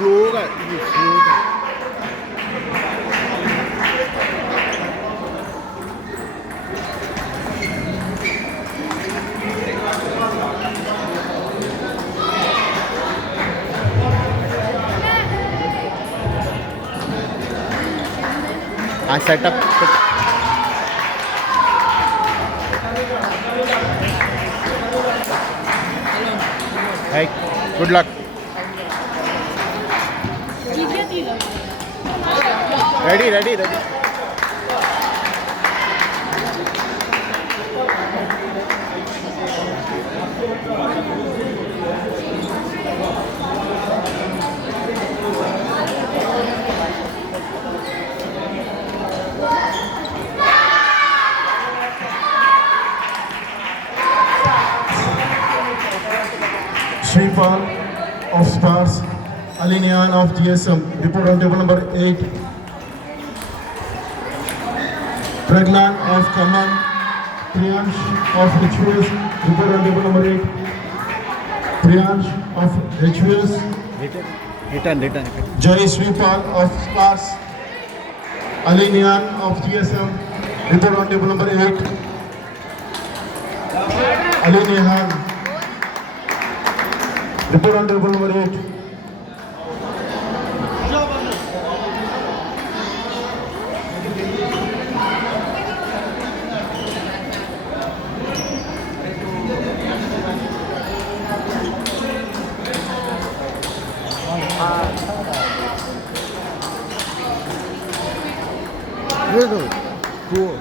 flow가 이게 flow가. setup. Hey, good luck. Ready. Shrifal of Stars, Alinian of GSM, report on table number 8. Praglan of Kaman, Priyansh of HVS, report on table number 8. Priyansh of HVS. Return. Jai Shrifal of Stars, Alinian of GSM, report on table number 8. Alinian. Report on table number 8. 그래도 구워.